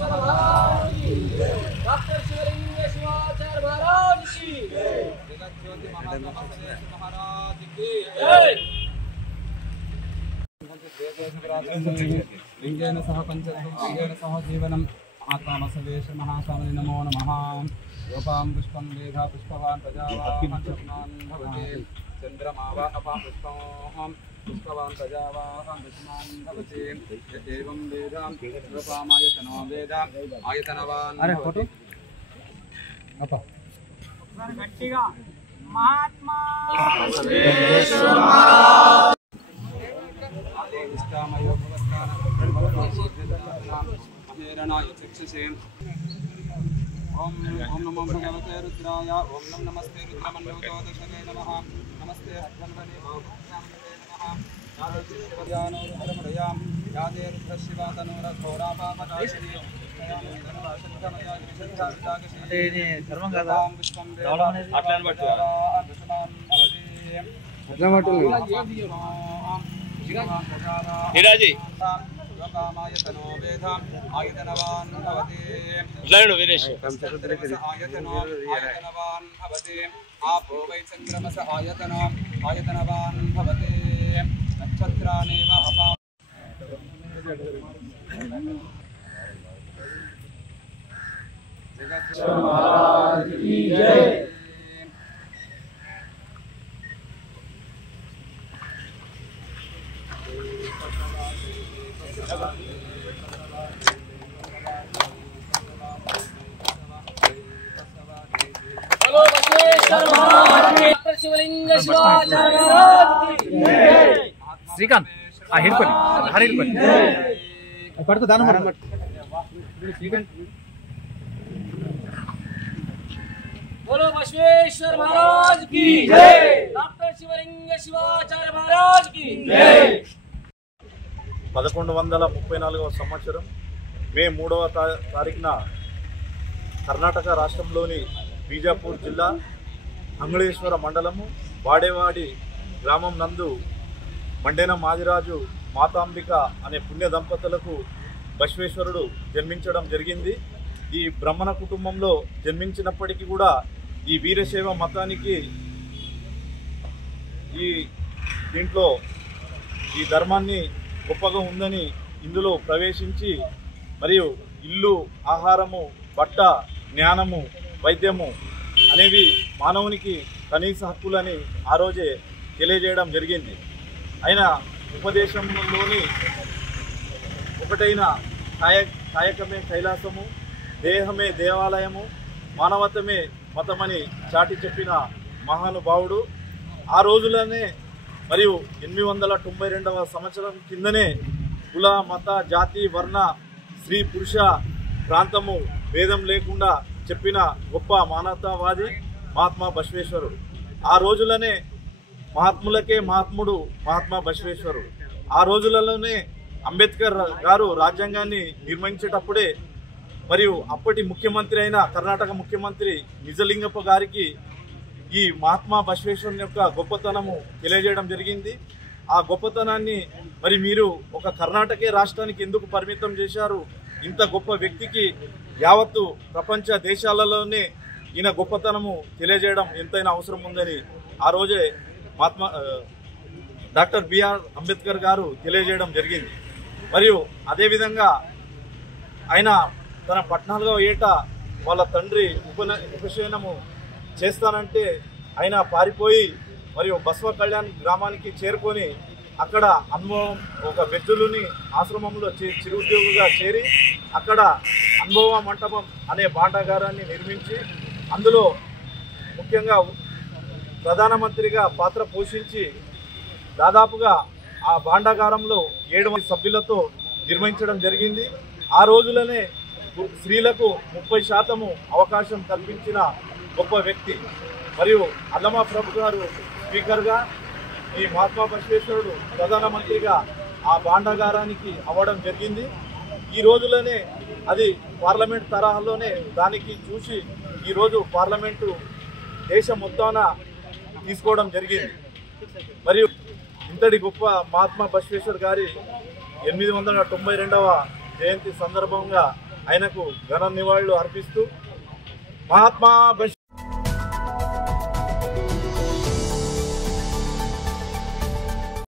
बसवेश्वर महाराज की डॉक्टर शिवलिंग शिवाचार्य महाराज की जगत ज्योति महात्मा बसवेश्वर महाराज की लिंगेन सह पंचलिंगेन सह जीवनम महात्मा बसवेश्वर महास्वामी नमो नमः योपां पुष्पं वेधा पुष्पवान् प्रजावान् भवति चंद्रमा अपां पुष्पं पुष्पवान् प्रजावान् दशमान् भवति एवं वेदां योपामायतनो वेदा आयतनवान् भवति अप गट्टिगा महात्मा बसवेश्वर महाराज इष्टामयो भवत्तानं महेरणाय चक्षुषे ओम नमो भगवते रुद्राय ओम नमस्ते रुद्रमण्डोदशने नमः नमस्ते हस्वन्वने भवत्यामने नमः यादेशिवयानो रुद्रमदयां यादे रुद्रशिवा तनोरघोरापापदाशिनी ఇది ధర్మం కదా అట్లా నీరాజీ లోకామాయతనో వేదాం ఆయతనవాన్ భవతి ఇట్లాడు వీరేష్ ఆయతనో ఆయతనవాన్ భవతి ఆపో వై సంక్రమస ఆయతనో ఆయతనవాన్ భవతి నక్షత్రానేవ అపా जगत महाराज की जय। हेलो बसवेश्वर महाराज की डॉक्टर शिवलिंग शिवाचार्य महाराज की जय। श्रीकांत आ हिडपल्ली हर हिडपल्ली पड़ता दान बोलो बसवेश्वर महाराज की जय। डॉक्टर शिवलिंग शिवाचार्य महाराज की जय। 1134వ సంవత్సరం మే 3వ తారీఖున కర్ణాటక రాష్ట్రంలోని బీజాపూర్ జిల్లా అంగళేశ్వర మండలము వాడేవాడి గ్రామం నందు మండేన మాదిరాజు మాతాంబిక అనే పుణ్య దంపతులకు బసవేశ్వరుడు జన్మించడం జరిగింది. ఈ బ్రాహ్మణ కుటుంబంలో జన్మించినప్పటికీ కూడా ఈ వీరశైవ మతానికి దీంట్లో ఈ ధర్మాన్ని గొప్పగా ఉందని ఇందులో ప్రవేశించి మరియు ఇల్లు, ఆహారము, బట్ట, జ్ఞానము, వైద్యము అనేవి మానవునికి కనీస హక్కులని ఆ రోజే తెలియజేయడం జరిగింది. అయినా ఉపదేశంలోని ఒకటైన కాయకమే కైలాసము, దేహమే దేవాలయము, మానవతమే మతమని చాటి చెప్పిన మహానుభావుడు. ఆ రోజులనే మరియు 892వ సంవత్సరం కిందనే కుల, మత, జాతి, వర్ణ, స్త్రీ, పురుష, ప్రాంతము భేదం లేకుండా చెప్పిన గొప్ప మానవతావాది మహాత్మా బసవేశ్వరుడు. ఆ రోజులనే మహాత్ములకే మహాత్ముడు మహాత్మా బసవేశ్వరుడు. ఆ రోజులలోనే అంబేద్కర్ గారు రాజ్యాంగాన్ని నిర్మించేటప్పుడే మరియు అప్పటి ముఖ్యమంత్రి అయిన కర్ణాటక ముఖ్యమంత్రి నిజలింగప్ప గారికి ఈ మహాత్మా బసవేశ్వరుని యొక్క గొప్పతనము తెలియజేయడం జరిగింది. ఆ గొప్పతనాన్ని మరి మీరు ఒక కర్ణాటకే రాష్ట్రానికి ఎందుకు పరిమితం చేశారు? ఇంత గొప్ప వ్యక్తికి యావత్తు ప్రపంచ దేశాలలోనే ఈయన గొప్పతనము తెలియజేయడం ఎంతైనా అవసరం ఉందని ఆ రోజే డాక్టర్ బిఆర్ అంబేద్కర్ గారు తెలియజేయడం జరిగింది. మరియు అదేవిధంగా ఆయన తన 14వ ఏట వాళ్ళ తండ్రి ఉపశయనము చేస్తానంటే ఆయన పారిపోయి మరియు బసవ కళ్యాణ్ గ్రామానికి చేరుకొని అక్కడ అనుభవం ఒక వ్యక్తులని ఆశ్రమంలో చిరుద్యోగిగా చేరి అక్కడ అనుభవ మంటపం అనే భాండాగారాన్ని నిర్మించి అందులో ముఖ్యంగా ప్రధానమంత్రిగా పాత్ర పోషించి దాదాపుగా ఆ భాండాగారంలో 7 మంది సభ్యులతో నిర్మించడం జరిగింది. ఆ రోజులనే స్త్రీలకు 30% అవకాశం కల్పించిన గొప్ప వ్యక్తి. మరియు అల్లమా ప్రభు గారు స్పీకర్గా, ఈ మహాత్మా బసవేశ్వరుడు ప్రధానమంత్రిగా ఆ భాండాగారానికి అవ్వడం జరిగింది. ఈ రోజులోనే అది పార్లమెంట్ తరహాలోనే దానికి చూసి ఈరోజు పార్లమెంటు దేశం మొత్తాన తీసుకోవడం జరిగింది. మరియు ఇంతటి గొప్ప మహాత్మా బసవేశ్వర్ గారి 892వ జయంతి సందర్భంగా ఆయనకు ఘన నివాళులు అర్పిస్తూ మహాత్మా